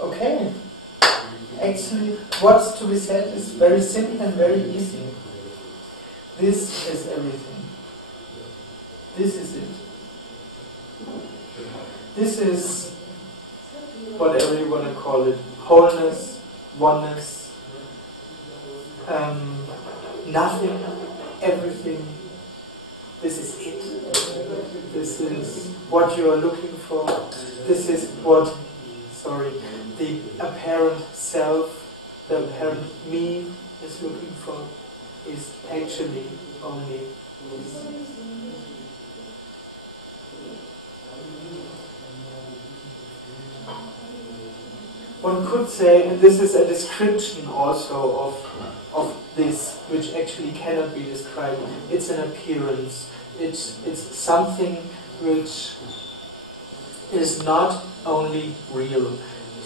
Okay. Actually, what's to be said is very simple and very easy. This is everything. This is it. This is whatever you want to call it. Wholeness, oneness, nothing, everything. This is it. This is what you are looking for. This is what, the apparent self, the apparent me is looking for, is actually only this. One could say, and this is a description also of this, which actually cannot be described. It's an appearance. It's something which is not only real.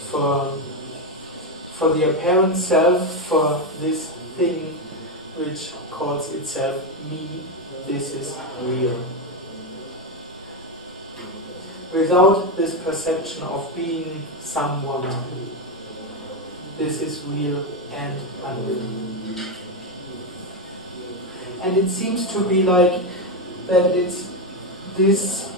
For the apparent self, for this thing which calls itself me, this is real. Without this perception of being someone, this is real and unreal. And it seems to be like that it's this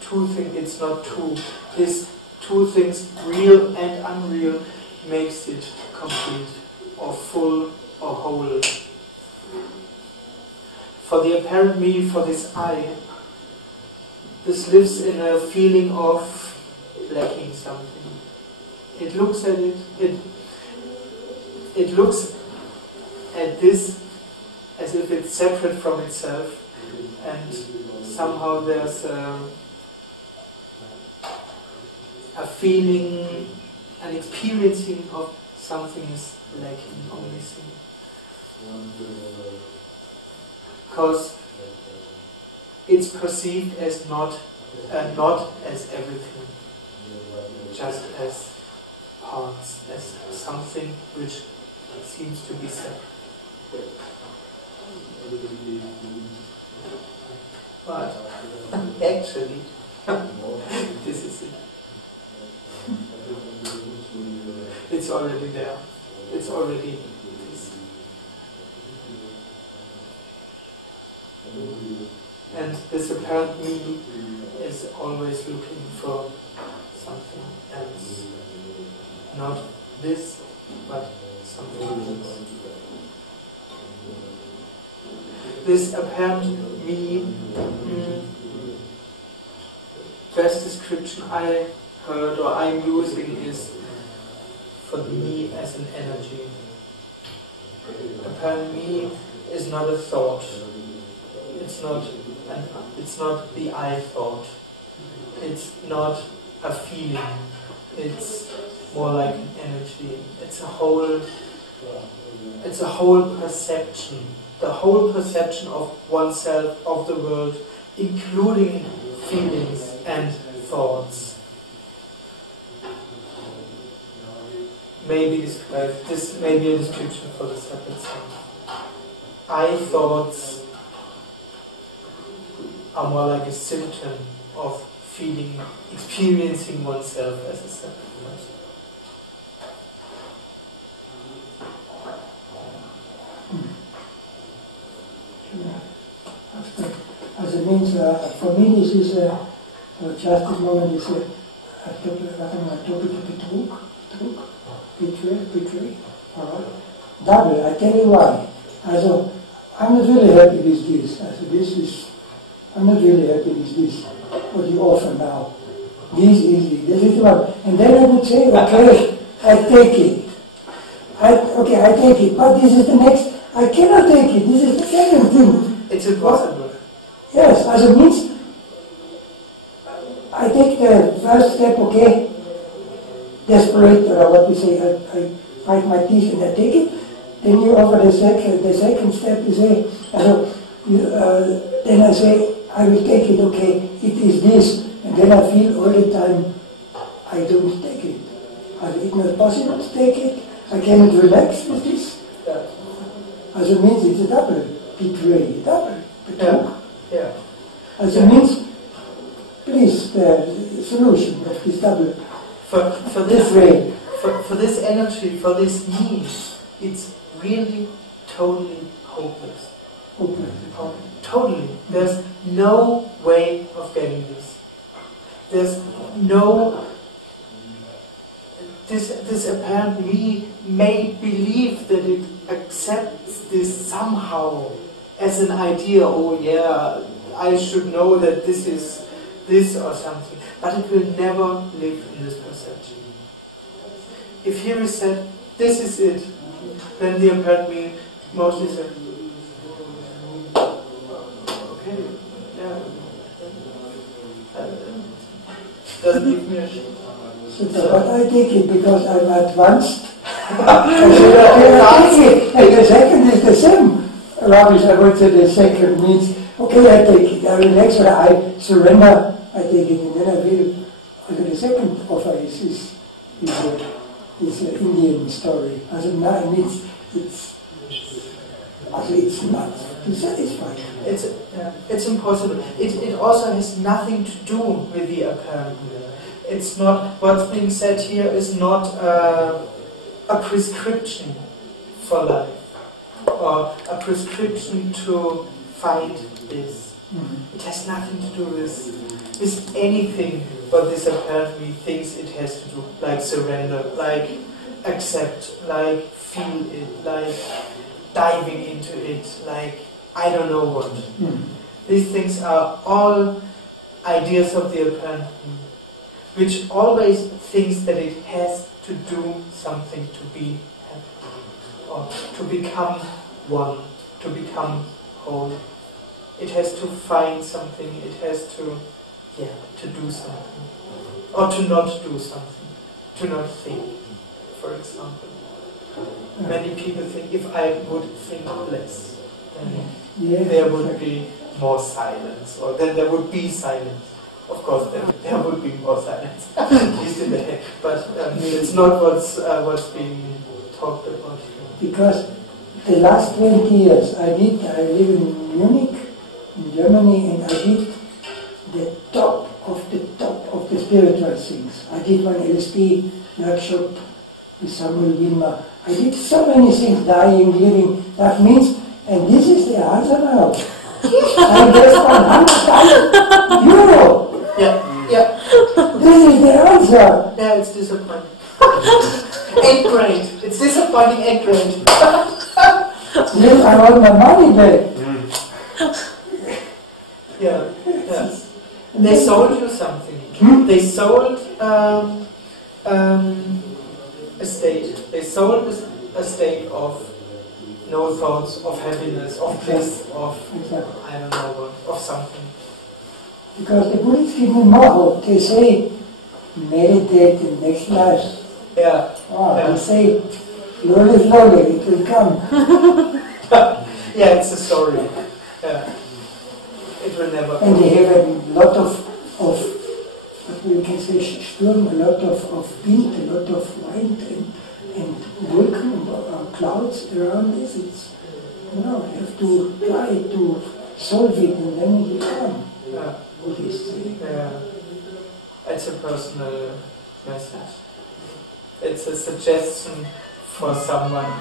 two things, it's not two. This two things, real and unreal, makes it complete or full or whole. For the apparent me, for this I, this lives in a feeling of lacking something. It looks at it looks at this as if it's separate from itself, and somehow there's a feeling, an experiencing of something is lacking or missing. Because it's perceived as not as everything, just as parts, as something which seems to be separate. But actually, this is it. It's already there. It's already this. And this apparent me is always looking for something else. Not this, but something else. This apparent me, best description I heard or I'm using is for the me as an energy. Apparent me is not a thought. It's not the I thought. It's not a feeling. It's more like an energy. It's a whole perception. The whole perception of oneself, of the world, including feelings and thoughts. Maybe this may be a description for the separate self. I thoughts are more like a symptom of feeling, experiencing oneself as a separate person. As it means, for me this is just this moment is a topic betray. Double, I tell you why. Also, I'm not really happy with this. I'm not really happy with this. What you offer now. This is one. And then I would say, okay, I take it. I take it. But this is the next. I cannot take it. This is the second thing. It's impossible. Yes, as it means, I take the first step, okay, desperate, or what we say, I fight my teeth and I take it. Then you offer the second step, you say, then I say, I will take it, okay, it is this. And then I feel all the time, I don't take it. It's not possible to take it. I cannot relax with this. Yeah. As it means, it's a double betray, double. Yeah. As it means, please, the solution of this double. For this energy, for this need, it's really totally hopeless. Totally. There's no way of getting this. There's no... This apparent me may believe that it accepts this somehow as an idea. Oh yeah, I should know that this is this or something. But it will never live in this perception. If here is said, this is it, then the apparent me mostly says, okay, yeah, doesn't give me a shit. But I take it because I'm advanced. I said, okay, I take it. And the second is the same. Rubbish, I would say the second means, okay, I take it. I relax or I surrender, I take it. And then I feel, also the second offer is an Indian story. As a man, it's not to satisfy. It's impossible. It also has nothing to do with the apparent. It's not, what's being said here is not a prescription for life, or a prescription to find this. Mm-hmm. It has nothing to do with anything what this apparently thinks it has to do, like surrender, like accept, like feel it, like diving into it, like I don't know what. Mm-hmm. These things are all ideas of the apparent, which always thinks that it has to do something to be happy, or to become one, to become whole. It has to find something, it has to do something, or to not do something, to not think, for example. Many people think, if I would think less, then there would be more silence, or then there would be silence. Of course, there would be more silence, at least in the head. But it's not what's being talked about here. Because the last 20 years, I live in Munich, in Germany, and I did the top of the spiritual things. I did one LSD workshop with Samuel Wilmer. I did so many things, dying, living. That means, and this is the answer now. I guess €100,000. Yeah. This is the answer. Yeah, it's disappointing. And great. It's disappointing and great. Yes, I want my money back. Yeah. They sold you something. They sold a state. They sold a state of no thoughts, of happiness, of bliss, of I don't know what, of something. Because the Buddhists give me more hope. They say, meditate in next life. Yeah. They say, slowly, it will come. Yeah, it's a story. Yeah. It will never come. And they have a lot of what we can say, Sturm, a lot of wind, a lot of wind and Wolken, clouds around this. It's, you have to try to solve it and then it will come. Yeah. Yeah. It's a personal message. It's a suggestion for someone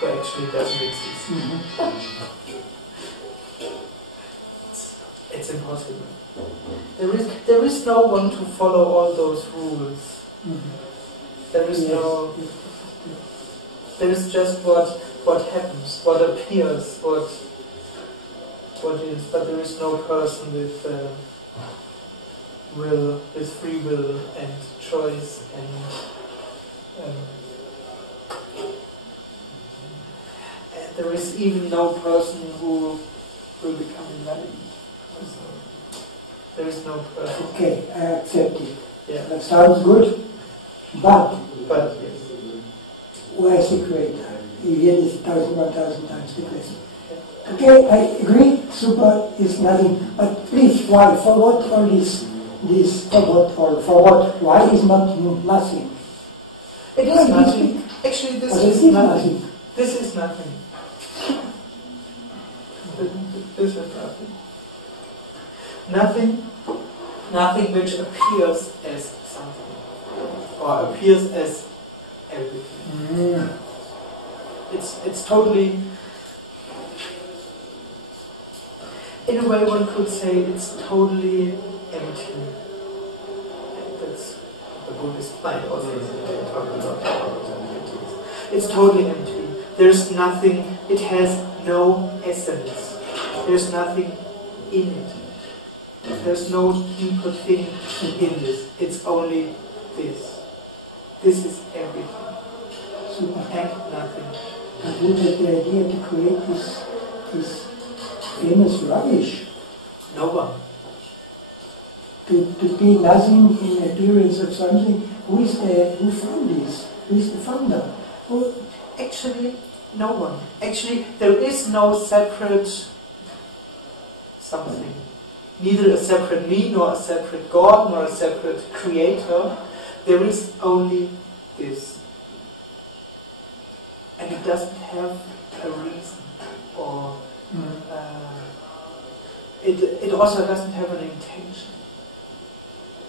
who actually doesn't exist. Mm-hmm. It's impossible. There is no one to follow all those rules. Mm-hmm. There is just what happens, what appears, what is, but there is no person with free will and choice and there is even no person who will become enlightened. There is no person. Okay, I accept it. Yeah. That sounds good, but yes. Where's the creator? You hear this 1,000 times the question. Okay, I agree, super is nothing, but please, why? For what all this for what? Why is not nothing? It is nothing. Actually, this is nothing. This is nothing. This is nothing. Nothing nothing which appears as something, or appears as everything. It's totally, in a way one could say it's totally empty. That's the Buddhist mind also talk a lot about emptiness. It's totally empty. There's nothing, it has no essence. There's nothing in it. There's no deeper thing in this. It's only this. This is everything. And nothing. But who had the idea to create this famous rubbish? No one. To be nothing in appearance of something. Who found this? Who is the founder? Well, actually, no one. Actually, there is no separate something. Neither a separate me, nor a separate God, nor a separate creator. There is only this. And it doesn't have a reason, or it also doesn't have an intention.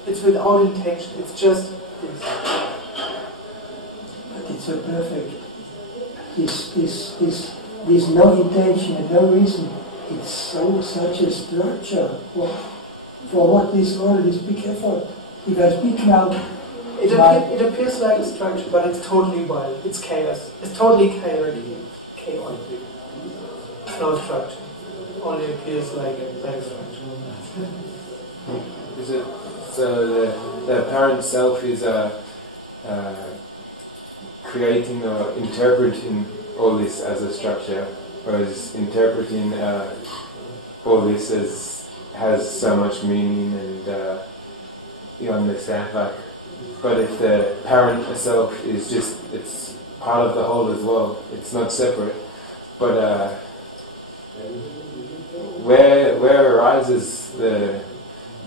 It's without intention, it's just this. But it's so perfect. There's no intention and no reason. It's such a structure for what this world is big effort. If I speak now, it appears like a structure, but it's totally wild. It's chaos. It's totally chaotic. It's no structure. Only appears like a structure. Is it so? The apparent self is creating or interpreting all this as a structure, whereas interpreting all this as has so much meaning, and you understand, like. But if the apparent self is just, it's part of the whole as well. It's not separate. But where arises the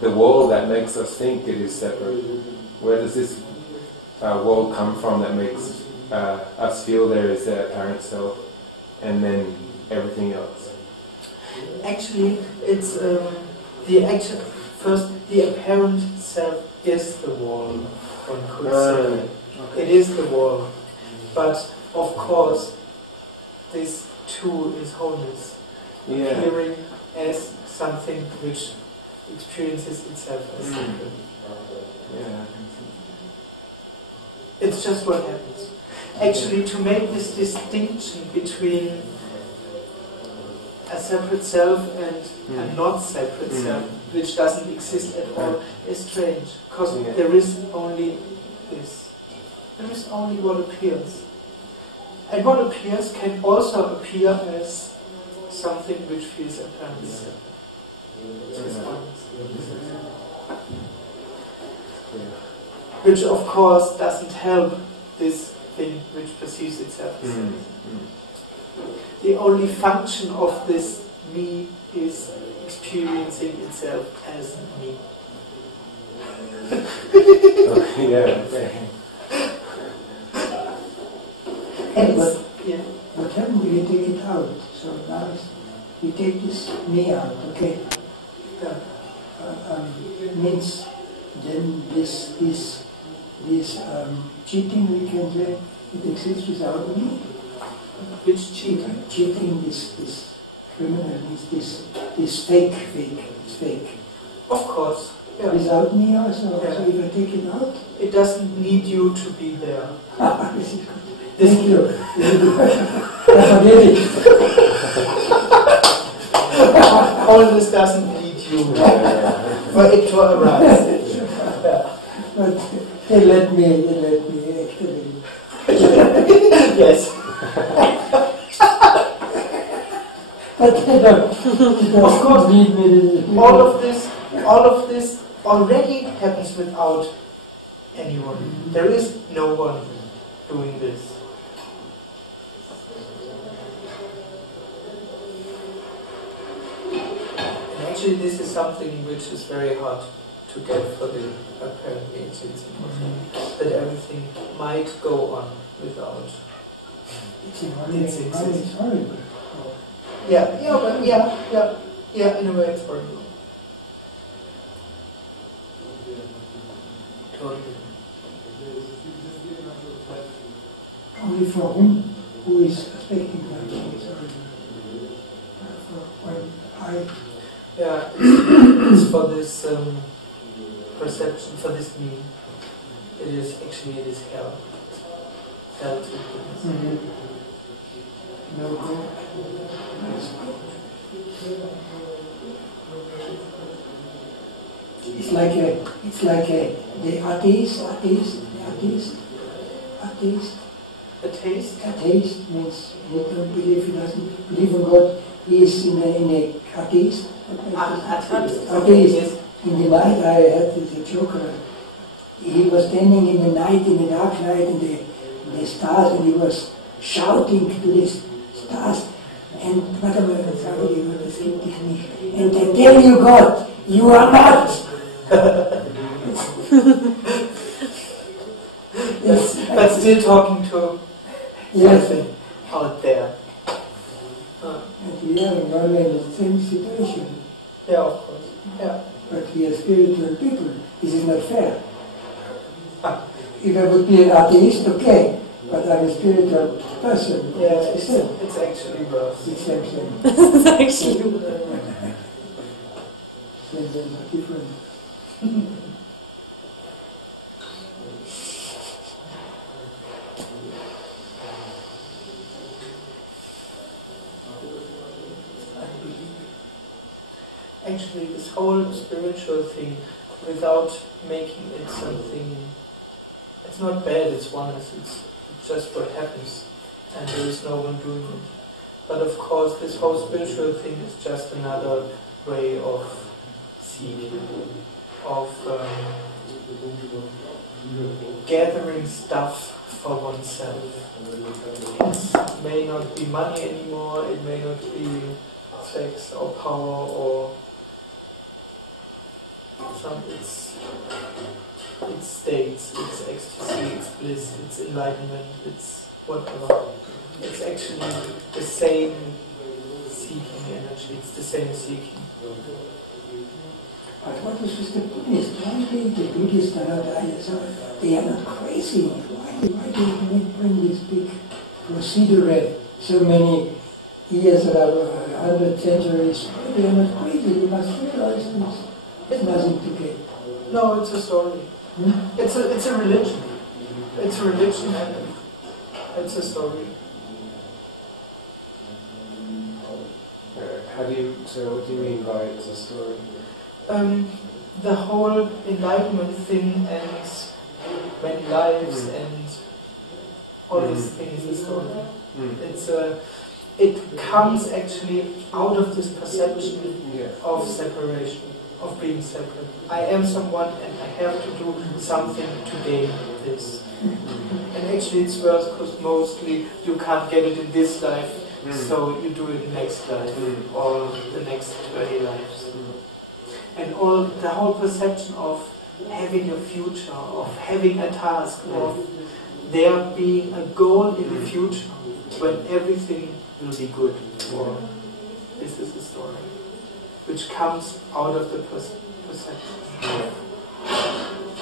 wall that makes us think it is separate? Where does this wall come from that makes us feel there is the apparent self, and then everything else? Actually, it's the apparent self is the wall. One could say it is the wall, but of course, this too is wholeness, appearing as something which experiences itself as something. Yeah. It's just what happens. Actually, to make this distinction between a separate self and a not separate self, which doesn't exist at all, is strange. Because there is only this. There is only what appears. And what appears can also appear as something which feels apparent separate. Which of course doesn't help this thing which perceives itself as separate. The only function of this me is experiencing itself as me. And what happens if you take it out? So now you take this me out, okay? Means then this cheating, we can say, it exists without me. Which cheating? Cheating, this criminal, this fake. It's fake. Of course. Yeah. Without me also, so if I take it out, it doesn't need you to be there. This is good. Thank you. I forget it. Wholeness doesn't need you for it to arise. But they let me actually. Yes. But they don't. Of course, need me. all of this already happens without anyone. There is no one doing this. And actually, this is something which is very hard to get for the apparent beings. It's important that everything might go on without It's horrible. Yeah, in a way it's horrible. Totally. Only for whom? Who is expecting that? Yeah, it's for this perception, for this me. It is hell. Hell to witness. No good. It's like the atheist. Atheist means he don't believe, he doesn't believe in God. He is in a atheist. Atheist. In the night I had this joker. He was standing in the night, in the dark night, in the stars, and he was shouting to the stars. And das gibt dich nicht. And I tell you, God, you are not. But still talking to something out there. And we are in the same situation. Yeah, of course. Yeah. But we are spiritual people. This is not fair. If I would be an atheist, okay. But I'm a spiritual person. Yeah, it's actually worse. It's same thing. It's actually worse. Same, but different. Actually, this whole spiritual thing, without making it something, it's not bad, it's oneness, it's just what happens, and there is no one doing it. But of course, this whole spiritual thing is just another way of seeking, of gathering stuff for oneself. It may not be money anymore, it may not be sex or power or it's states, it's ecstasy, it's bliss, it's enlightenment, it's whatever. It's actually the same seeking energy, it's the same seeking. But what is with the Buddhists? Why the Buddhists are not, they are not crazy? Why do they bring this big procedure so many years or 100 centuries? They are not crazy, they must realize there's nothing to get. No, it's a story. It's a religion. It's a religion and it's a story. So what do you mean by it's a story? The whole enlightenment thing and many lives and all these things is a story. It comes actually out of this perception of separation, of being separate. I am someone and I have to do something to gain this. And actually it's worse because mostly you can't get it in this life, so you do it in next life or the next 20 lives. And the whole perception of having a future, of having a task, of there being a goal in the future when everything will be good. Or this is the story, which comes out of the perception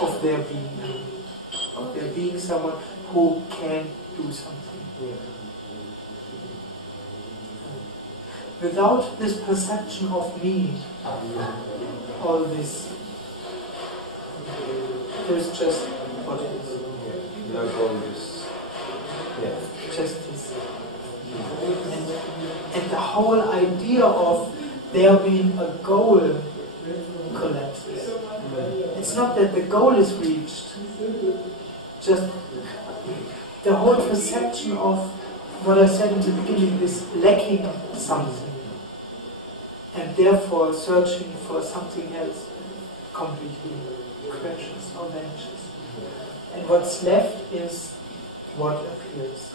of there being someone who can do something. Without this perception of me, all this, there's just what it is. No goal, just this. And the whole idea of there being a goal collapses. It's not that the goal is reached, just the whole perception of what I said in the beginning is lacking something. And therefore searching for something else completely crashes or vanishes. And what's left is what appears.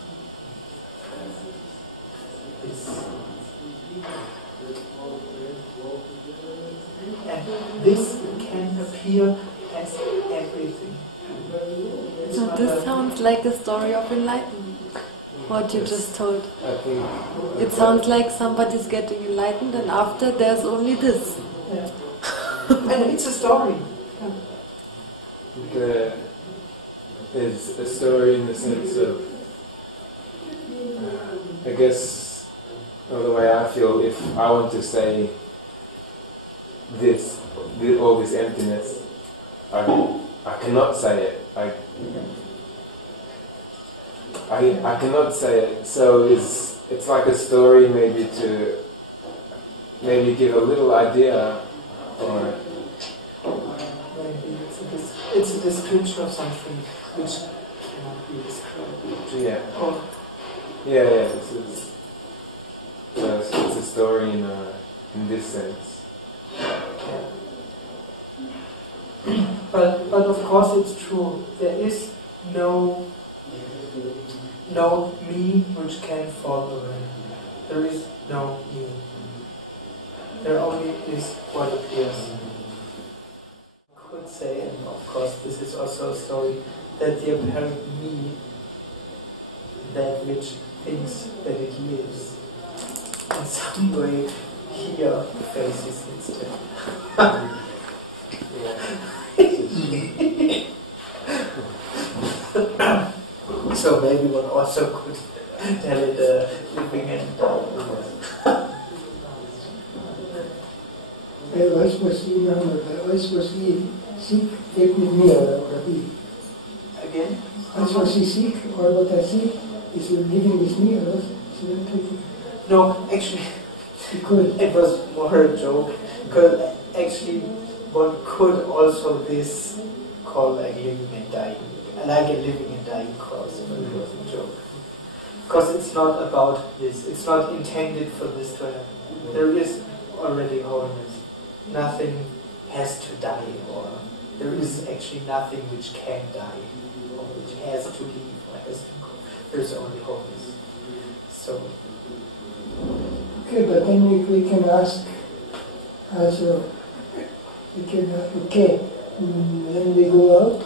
And this can appear as everything. So this sounds like a story of enlightenment. What you just told. I think it sounds like somebody's getting enlightened and after there's only this. Yeah. And it's a story. There's a story in the sense of, I guess, or the way I feel, if I want to say this, all this emptiness, I cannot say it. I cannot say it. So it's like a story, maybe to give a little idea, or maybe it's a description of something which cannot be described. Yeah. Or Yeah. It's a story in this sense. But of course it's true. There is no me which can fall away. There is no me. There only is what appears. I could say, and of course this is also a story, that the apparent me, that which thinks that it lives, in some way here faces instead. So maybe one also could tell it living and dying. Was he sick, take with me or he? Again? Was he sick, or what I see is he living with me, or was he? No, actually, it was more a joke, because actually one could also this call like living and dying, like a living and dying course, but it was a joke. Because it's not about this, it's not intended for this to happen. There is already wholeness. Nothing has to die, or there is actually nothing which can die, or which has to leave, or has to go. There's only wholeness. So. Okay, but then we can ask, also, then we go out.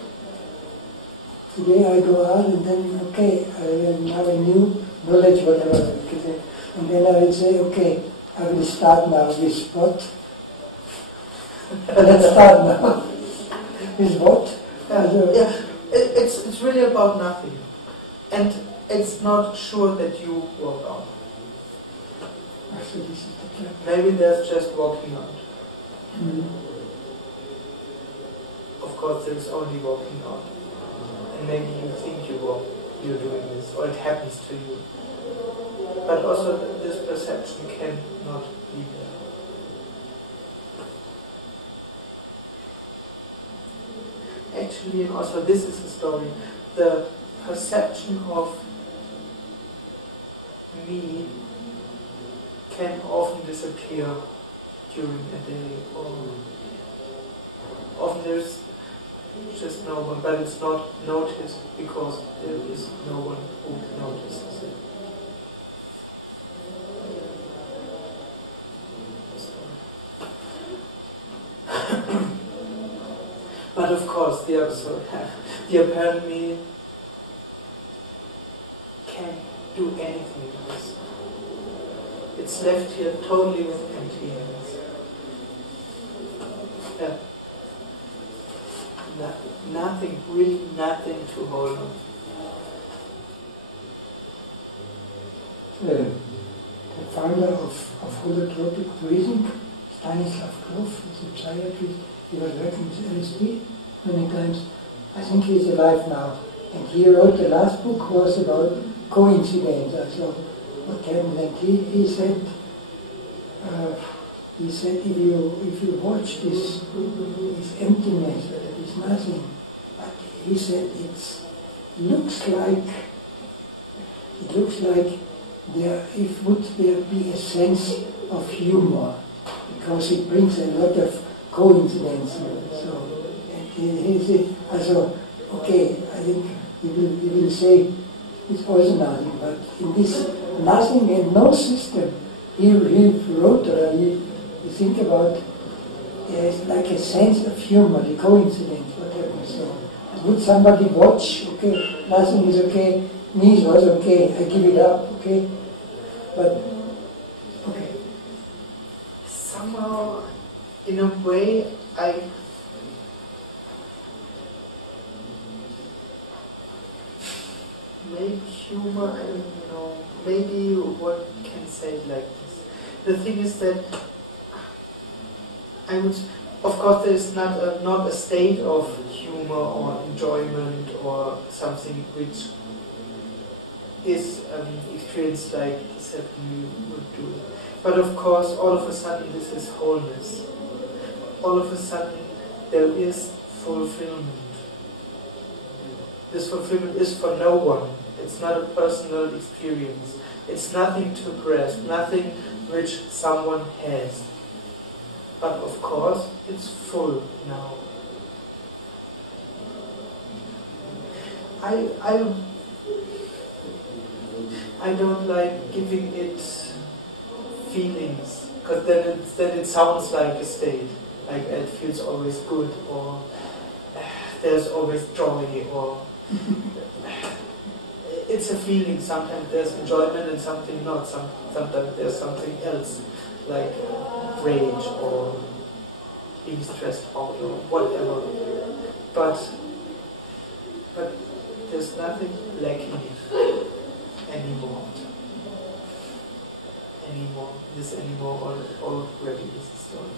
Today I go out, and then, I have now a new knowledge, whatever. And then I will say, I will start now with what? Let's start now. With what? It's really about nothing. And it's not sure that you walk out. So this is the plan. Maybe there's just walking out. Of course, there's only walking out. And maybe you think you're doing this, or it happens to you. But also this perception cannot be there. Actually, and also this is the story, the perception of me can often disappear during a day, or often there's just no one, but it's not noticed because there is no one who notices it. But of course, the apparent me can do anything else. It's left here totally with empty hands. Yeah. Nothing, really nothing to hold on. The founder of holotropic breathing, Stanislav Grof, is a psychiatrist. He was working with LSD many times. I think he's alive now. And he wrote the last book was about coincidence, also what happened. And he said if you watch this emptiness, there is nothing. But he said it looks like would there be a sense of humor, because it brings a lot of coincidence. So he said, I think he will say it's also nothing, but in this nothing and no system, he wrote, or he think about, it's like a sense of humor, the coincidence, what happens. So would somebody watch, nothing is okay, me was okay, I give it up, but somehow, in a way, maybe humor, I don't know. Maybe one can say it like this. The thing is that of course there is not a state of humor or enjoyment or something which is experienced like the seven you would do. But of course, all of a sudden this is wholeness. All of a sudden there is fulfillment. This fulfillment is for no one. It's not a personal experience. It's nothing to grasp, nothing which someone has. But of course, it's full now. I don't like giving it feelings, because then it sounds like a state, like it feels always good, or there's always joy, or it's a feeling. Sometimes there's enjoyment and something not. Sometimes there's something else, like rage or being stressed out or whatever. But there's nothing lacking anymore. This anymore already is the story.